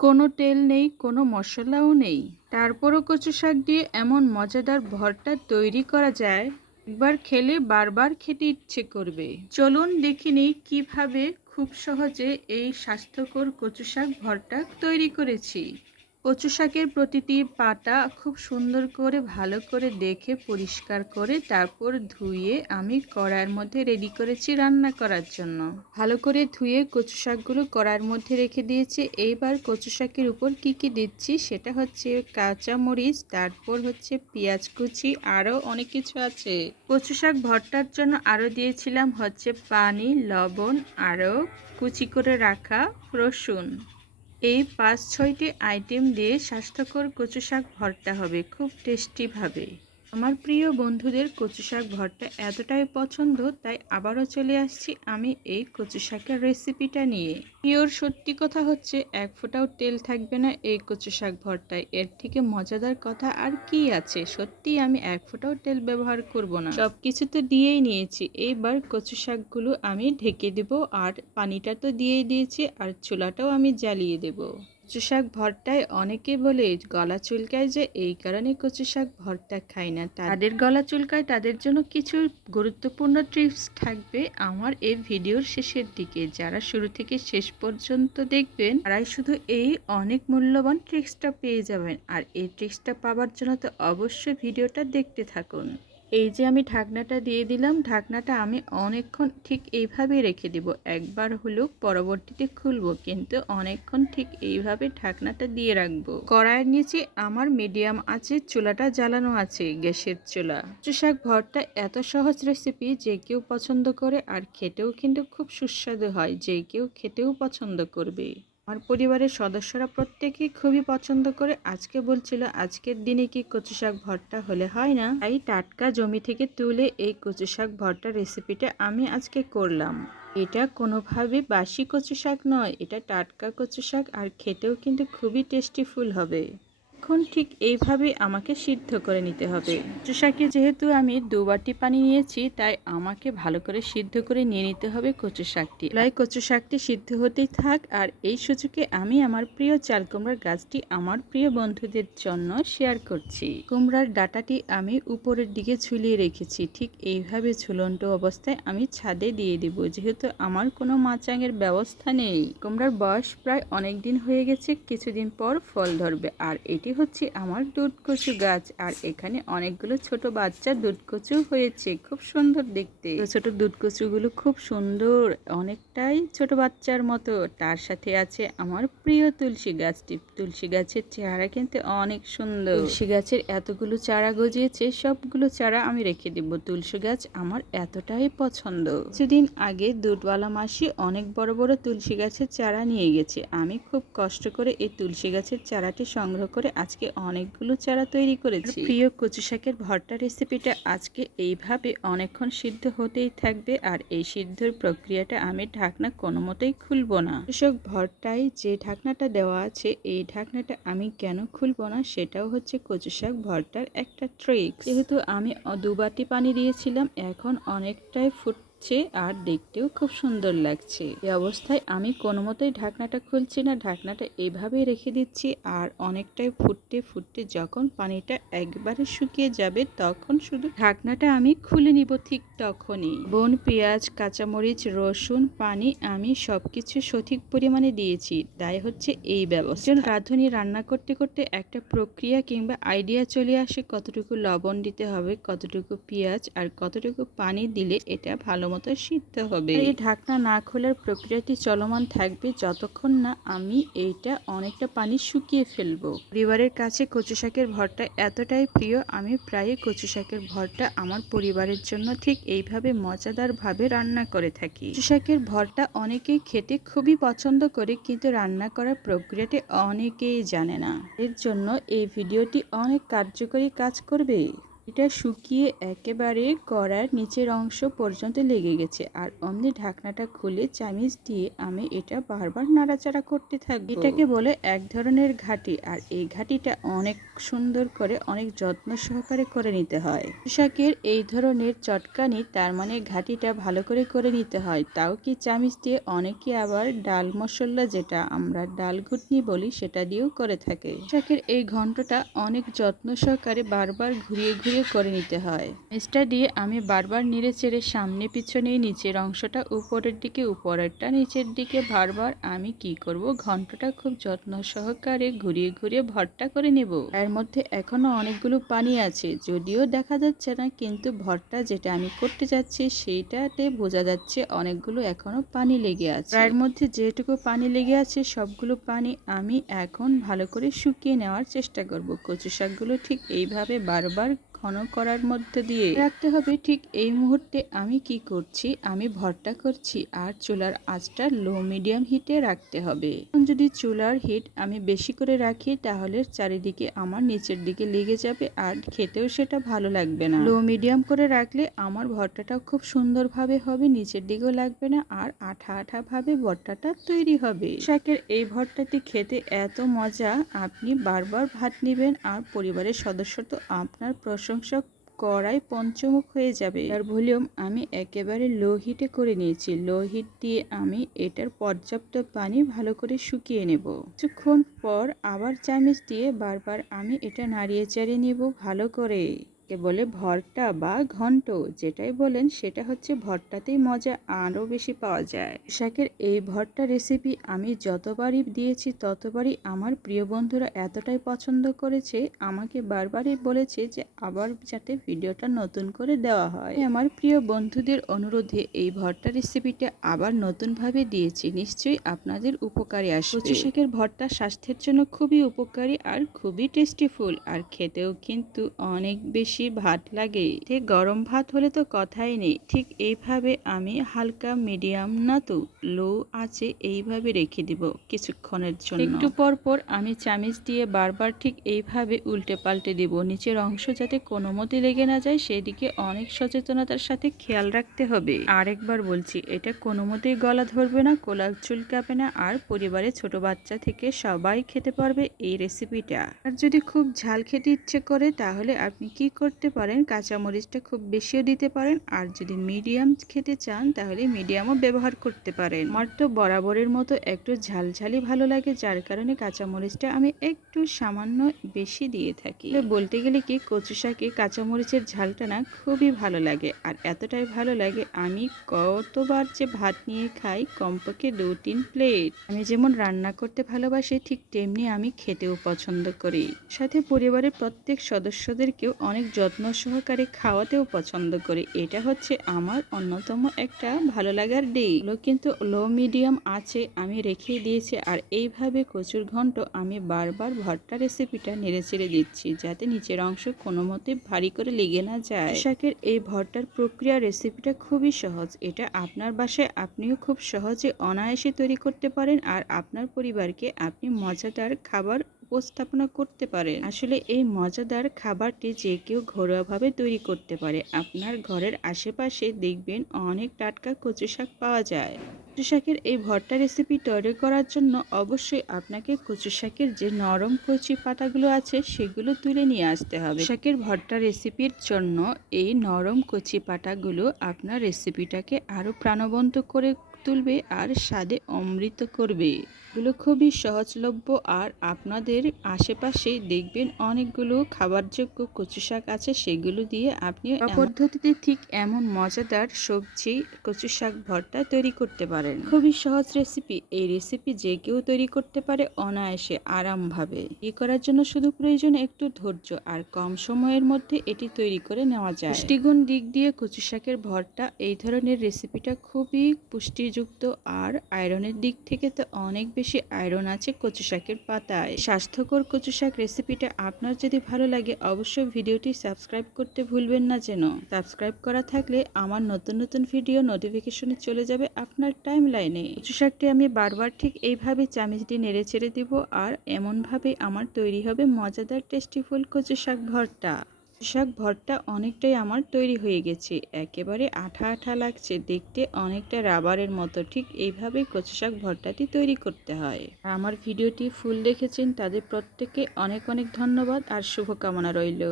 কোনো তেল নেই, কোনো মশলাও নেই। তারপরও কচু শাক দিয়ে এমন মজাদার ভর্তা তৈরি করা যায়, একবার খেলে বারবার খেতে ইচ্ছে করবে। চলুন দেখে নিই কীভাবে খুব সহজে এই স্বাস্থ্যকর কচু শাক ভর্তা তৈরি করেছি। কচু শাকের প্রতিটি পাতা খুব সুন্দর করে ভালো করে দেখে পরিষ্কার করে তারপর ধুয়ে আমি কড়াইয়ের মধ্যে রেডি করেছি রান্না করার জন্য। ভালো করে ধুয়ে কচু শাকগুলো কড়াইয়ের মধ্যে রেখে দিয়েছি। এইবার কচু শাকের উপর কি দিচ্ছি সেটা হচ্ছে কাঁচা মরিচ, তারপর হচ্ছে পেঁয়াজ কুচি, আরও অনেক কিছু আছে। কচু শাক ভর্তার জন্য আরও দিয়েছিলাম হচ্ছে পানি, লবণ, আরও কুচি করে রাখা রসুন। এই ৫-৬টি আইটেম দিয়ে স্বাস্থ্যকর কচু শাক ভর্তা হবে খুব টেস্টিভাবে। আমার প্রিয় বন্ধুদের কচু শাক ভর্তা এতটাই পছন্দ, তাই আবারও চলে আসছি আমি এই কচু শাকের রেসিপিটা নিয়ে। পিওর সত্যি কথা হচ্ছে এক ফোঁটাও তেল থাকবে না এই কচু শাক ভর্তায়। এর থেকে মজাদার কথা আর কি আছে। সত্যি আমি এক ফোঁটাও তেল ব্যবহার করব না। সব কিছু তো দিয়েই নিয়েছি। এইবার কচু শাকগুলো আমি ঢেকে দেব, আর পানিটা তো দিয়েই দিয়েছি, আর চুলাটাও আমি জ্বালিয়ে দেব। কচু শাক ভর্তায় অনেকে বলে গলা চুলকায়, যে এই কারণে কচু শাক ভর্তা খায় না। তাদের গলা চুলকায়, তাদের জন্য কিছু গুরুত্বপূর্ণ টিপস থাকবে আমার এই ভিডিওর শেষের দিকে। যারা শুরু থেকে শেষ পর্যন্ত দেখবেন তারাই শুধু এই অনেক মূল্যবান ট্রিক্সটা পেয়ে যাবেন। আর এই ট্রিক্সটা পাওয়ার জন্য তো অবশ্যই ভিডিওটা দেখতে থাকুন। এই যে আমি ঢাকনাটা দিয়ে দিলাম, ঢাকনাটা আমি অনেকক্ষণ ঠিক এইভাবেই রেখে দিব। একবার হলেও পরবর্তীতে খুলবো, কিন্তু অনেকক্ষণ ঠিক এইভাবে ঢাকনাটা দিয়ে রাখবো। কড়াইয়ের নিচে আমার মিডিয়াম আছে, চুলাটা জ্বালানো আছে, গ্যাসের চুলা। কচু শাক ভর্তা এত সহজ রেসিপি, যে কেউ পছন্দ করে, আর খেতেও কিন্তু খুব সুস্বাদু হয়, যে কেউ খেতেও পছন্দ করবে। আমার পরিবারের সদস্যরা প্রত্যেকেই খুবই পছন্দ করে। আজকে বলছিল আজকের দিনে কি কচু শাক ভর্তা হলে হয় না, তাই টাটকা জমি থেকে তুলে এই কচু শাক ভর্তা রেসিপিটা আমি আজকে করলাম। এটা কোনোভাবে বাসি কচু শাক নয়, এটা টাটকা কচু শাক, আর খেতেও কিন্তু খুবই টেস্টিফুল হবে। এখন ঠিক এইভাবে আমাকে সিদ্ধ করে নিতে হবে। কচু শাকে যেহেতু আমি 2 বাটি পানি নিয়েছি, তাই আমাকে ভালো করে সিদ্ধ করে নিয়ে নিতে হবে কচু শাকটি। কচু শাকটি সিদ্ধ হতেই থাক, আর এই সুযোগে আমি আমার প্রিয় চাল কুমড়ার গাছটি আমার প্রিয় বন্ধুদের জন্য শেয়ার করছি। কুমড়ার ডাঁটাটি আমি উপরের দিকে ঝুলিয়ে রেখেছি, ঠিক এইভাবে ঝুলন্ত অবস্থায় আমি ছাদে দিয়ে দিব, যেহেতু আমার কোনো মাচাঙের ব্যবস্থা নেই। কুমড়ার বয়স প্রায় অনেক দিন হয়ে গেছে, কিছুদিন পর ফল ধরবে। আর এটি হচ্ছে আমার দুধকচু গাছ, আর এখানে অনেকগুলো ছোট বাচ্চা দুধকচু হয়েছে, খুব সুন্দর দেখতে। ছোট দুধকচুগুলো খুব সুন্দর, অনেকটাই ছোট বাচ্চার মতো। তার সাথে আছে আমার প্রিয় তুলসী গাছটি। তুলসী গাছের চেহারা কিন্তু অনেক সুন্দর। তুলসী গাছের এতগুলো চারা গজিয়েছে, সবগুলো চারা আমি রেখে দিব। তুলসী গাছ আমার এতটাই পছন্দ। কিছুদিন আগে দুধওয়ালা মাসি অনেক বড় বড় তুলসী গাছের চারা নিয়ে গেছে। আমি খুব কষ্ট করে এই তুলসী গাছের চারাটি সংগ্রহ করে আজকে অনেকগুলো চারা তৈরি করেছি। প্রিয় কচু শাকের ভর্তা রেসিপিটা আজকে এইভাবে অনেকক্ষণ সিদ্ধ হতেই থাকবে, আর এই সিদ্ধর প্রক্রিয়াটা আমি ঢাকনা কোনো মতেই খুলবো না। কৃষক ভর্তায় যে ঢাকনাটা দেওয়া আছে, এই ঢাকনাটা আমি কেন খুলবো না সেটাও হচ্ছে কচু শাক ভর্তার একটা ট্রিক। যেহেতু আমি 2 বাটি পানি দিয়েছিলাম, এখন অনেকটাই আর দেখতেও খুব সুন্দর লাগছে। এই অবস্থায় আমি কোনো মতেই ঢাকনাটা খুলছি না, ঢাকনাটা এইভাবেই রেখে দিচ্ছি। আর অনেকটাই ফুটতে ফুটতে যখন পানিটা একবারে শুকিয়ে যাবে, তখন শুধু ঢাকনাটা আমি খুলে নিব। ঠিক তখনই বোন, পেঁয়াজ, কাঁচামরিচ, রসুন, পানি আমি সবকিছু সঠিক পরিমাণে দিয়েছি, তাই হচ্ছে এই ব্যবস্থা। রাঁধুনি রান্না করতে করতে একটা প্রক্রিয়া কিংবা আইডিয়া চলে আসে, কতটুকু লবণ দিতে হবে, কতটুকু পেঁয়াজ আর কতটুকু পানি দিলে এটা ভালো মতো সিদ্ধ হবে। এই ঢাকনা না খোলার প্রক্রিয়াটি চলমান থাকবে যতক্ষণ না আমি এইটা অনেকটা পানি শুকিয়ে ফেলবো। পরিবারের কাছে কচু শাকের ভর্তা এতটাই প্রিয়, আমি প্রায় কচু শাকের ভর্তা আমার পরিবারের জন্য ঠিক এইভাবে মজাদার ভাবে রান্না করে থাকি। কচু শাকের ভর্তা অনেকেই খেতে খুবই পছন্দ করে, কিন্তু রান্না করার প্রক্রিয়াটি অনেকেই জানে না। এর জন্য এই ভিডিওটি অনেক কার্যকরী কাজ করবে। এটা শুকিয়ে একেবারে কড়ার নিচের অংশ পর্যন্ত লেগে গেছে, আর অমনি ঢাকনাটা খুলে চামিচ দিয়ে আমি এটা বারবার নাড়াচাড়া করতে থাকবো। এটাকে বলে এক ধরনের ঘাটি, আর এই ঘাটিটা অনেক সুন্দর করে অনেক যত্ন সহকারে করে নিতে হয়। শাকের এই ধরনের চটকানি, তার মানে ঘাটিটা ভালো করে নিতে হয়। তাও কি চামিচ দিয়ে, অনেকে আবার ডাল মশলা, যেটা আমরা ডাল ঘুটনি বলি, সেটা দিয়েও করে থাকে। শাকের এই ঘন্টটা অনেক যত্ন সহকারে বারবার ঘুরিয়ে ঘুরিয়ে করে নিতে হয়। মেজটা দিয়ে আমি বারবার নেড়ে চেড়ে সামনে পিছনে, নিচের অংশটা উপরের দিকে, উপরেরটা নিচের দিকে, বারবার আমি কি করব, ঘন্টটা খুব যত্ন সহকারে ঘুরিয়ে ঘুরিয়ে ভর্তা করে নেব। এর মধ্যে এখনো অনেকগুলো পানি আছে, যদিও দেখা যাচ্ছে না, কিন্তু ভর্তা যেটা আমি করতে যাচ্ছি সেইটাতে বোঝা যাচ্ছে অনেকগুলো এখনো পানি লেগে আছে। এর মধ্যে যেটুকু পানি লেগে আছে সবগুলো পানি আমি এখন ভালো করে শুকিয়ে নেওয়ার চেষ্টা করব। কচু শাকগুলো ঠিক এইভাবে বারবার ঘন করার মধ্যে দিয়ে রাখতে হবে। ঠিক এই মুহূর্তে আমি কি করছি, আমি ভর্তা করছি, আর চুলার আঁচটা লো মিডিয়াম হিটে রাখতে হবে। যদি চুলার হিট আমি বেশি করে রাখি তাহলে চারিদিকে আমার নিচের দিকে লেগে যাবে, আর খেতেও সেটা ভালো লাগবে না। লো মিডিয়াম করে রাখলে আমার ভর্তাটা খুব সুন্দরভাবে হবে, নিচের দিকেও লাগবে না, আর আঠা আঠা ভাবে ভর্তাটা তৈরি হবে। শাকের এই ভর্তাটি খেতে এত মজা, আপনি বারবার ভাত নেবেন, আর পরিবারের সদস্য তো আপনার প্রশংসা কড়াই পঞ্চমুখ হয়ে যাবে। আর ভলিউম আমি একেবারে লো হিটে করে নিয়েছি। লো হিট দিয়ে আমি এটার পর্যাপ্ত পানি ভালো করে শুকিয়ে নেব। কিছুক্ষণ পর আবার চামচ দিয়ে বারবার আমি এটা নাড়িয়ে চাড়িয়ে নেব ভালো করে। বলে ভর্তা বা ঘন্ট, যেটাই বলেন, সেটা হচ্ছে ভর্তাতেই মজা আরও বেশি পাওয়া যায়। শাকের এই ভর্তা রেসিপি আমি যতবারই দিয়েছি ততবারই আমার প্রিয় বন্ধুরা এতটাই পছন্দ করেছে, আমাকে বারবারই বলেছে যে আবার যাতে ভিডিওটা নতুন করে দেওয়া হয়। আমার প্রিয় বন্ধুদের অনুরোধে এই ভর্তা রেসিপিটা আবার নতুনভাবে দিয়েছি, নিশ্চয়ই আপনাদের উপকারে আসবে। কচু শাকের ভর্তা স্বাস্থ্যের জন্য খুবই উপকারী আর খুবই টেস্টিফুল, আর খেতেও কিন্তু অনেক বেশি ভাত লাগে। ঠিক গরম ভাত হলে তো কথাই নেই। ঠিক এইভাবে আমি হালকা মিডিয়াম না তো লো আছে এইভাবে রেখে দিব কিছুক্ষণের জন্য। একটু পর পর আমি চামিচ দিয়ে বারবার ঠিক এইভাবে উল্টে পাল্টে দিব, নিচের অংশ যাতে কোনো মতে লেগে না যায় সেদিকে অনেক সচেতনতার সাথে খেয়াল রাখতে হবে। আরেকবার বলছি, এটা কোনো মতেই গলা ধরবে না, কোলা চুলকাবে না, আর পরিবারের ছোট বাচ্চা থেকে সবাই খেতে পারবে এই রেসিপিটা। আর যদি খুব ঝাল খেতে ইচ্ছে করে তাহলে আপনি কি করতে পারেন, কাঁচামরিচটা খুব বেশিও দিতে পারেন, আর যদি মিডিয়াম খেতে চান তাহলে মিডিয়ামও ব্যবহার করতে পারেন। আমার তো বরাবরের মতো একটু ঝালঝালি ভালো লাগে, যার কারণে কাঁচামরিচটা আমি একটু সামান্য বেশি দিয়ে থাকি। বলতে গেলে কি, কচু শাকে কাঁচামরিচের ঝালটা না খুবই ভালো লাগে, আর এতটাই ভালো লাগে আমি কতবার যে ভাত নিয়ে খাই, কমপক্ষে 2-3 প্লেট। আমি যেমন রান্না করতে ভালোবাসি ঠিক তেমনি আমি খেতেও পছন্দ করি, সাথে পরিবারের প্রত্যেক সদস্যদেরকেও অনেক যত্ন সহকারে খাওয়াতেও পছন্দ করি। এটা হচ্ছে আমার অন্যতম একটা ভালো লাগার দিক। কিন্তু লো মিডিয়াম আছে আমি রেখেই দিয়েছি, আর এইভাবে কচুর ঘন্ট আমি বারবার ভর্তা রেসিপিটা নেড়ে চেড়ে দিচ্ছি যাতে নিচের অংশ কোনো মতে ভারী করে লেগে না যায়। শাকের এই ভর্তার প্রক্রিয়া রেসিপিটা খুবই সহজ, এটা আপনার বাসায় আপনিও খুব সহজে অনায়াসে তৈরি করতে পারেন, আর আপনার পরিবারকে আপনি মজাদার খাবার উপস্থাপনা করতে পারেন। আসলে এই মজাদার খাবারটি যে কেউ ঘরোয়াভাবে তৈরি করতে পারে। আপনার ঘরের আশেপাশে দেখবেন অনেক টাটকা কচু শাক পাওয়া যায়। কচু শাকের এই ভর্তা রেসিপি তৈরি করার জন্য অবশ্যই আপনাকে কচু শাকের যে নরম কচি পাতাগুলো আছে সেগুলো তুলে নিয়ে আসতে হবে। শাকের ভর্তা রেসিপির জন্য এই নরম কচি পাতাগুলো আপনার রেসিপিটাকে আরও প্রাণবন্ত করে তুলবে আর স্বাদে অমৃত করবে। এগুলো খুবই সহজলভ্য, আর আপনাদের আশেপাশে দেখবেন অনেকগুলো খাবারযোগ্য কচু শাক আছে, সেগুলো দিয়ে আপনি পদ্ধতিতে ঠিক এমন মজাদার সবজি কচু শাক ভর্তা তৈরি করতে পারেন। খুবই সহজ রেসিপি, এই রেসিপি যে কেউ তৈরি করতে পারে অনায়াসে আরামভাবে। এই করার জন্য শুধু প্রয়োজন একটু ধৈর্য, আর কম সময়ের মধ্যে এটি তৈরি করে নেওয়া যায়। পুষ্টিগুণ দিক দিয়ে কচু শাকের ভর্তা এই ধরনের রেসিপিটা খুবই পুষ্টিযুক্ত, আর আয়রনের দিক থেকে তো অনেক বেশি আয়রন আছে কচু শাকের পাতায়। স্বাস্থ্যকর কচু শাক রেসিপিটা আপনার যদি ভালো লাগে অবশ্যই ভিডিওটি সাবস্ক্রাইব করতে ভুলবেন না যেন। সাবস্ক্রাইব করা থাকলে আমার নতুন নতুন ভিডিও নোটিফিকেশনে চলে যাবে আপনার টাইম লাইনে। কচু শাকটি আমি বারবার ঠিক এইভাবে চামচ দিয়ে নেড়ে ছেড়ে দিব, আর এমনভাবে আমার তৈরি হবে মজাদার টেস্টিফুল কচু শাক ভর্তা। শাক ভর্তা অনেকটাই আমার তৈরি হয়ে গেছে, একেবারে আঠা আঠা লাগছে, দেখতে অনেকটা রাবারের মতো। ঠিক এইভাবেই কচু শাক ভর্তাটি তৈরি করতে হয়। আমার ভিডিওটি ফুল দেখেছেন তাদের প্রত্যেককে অনেক অনেক ধন্যবাদ আর শুভকামনা রইল।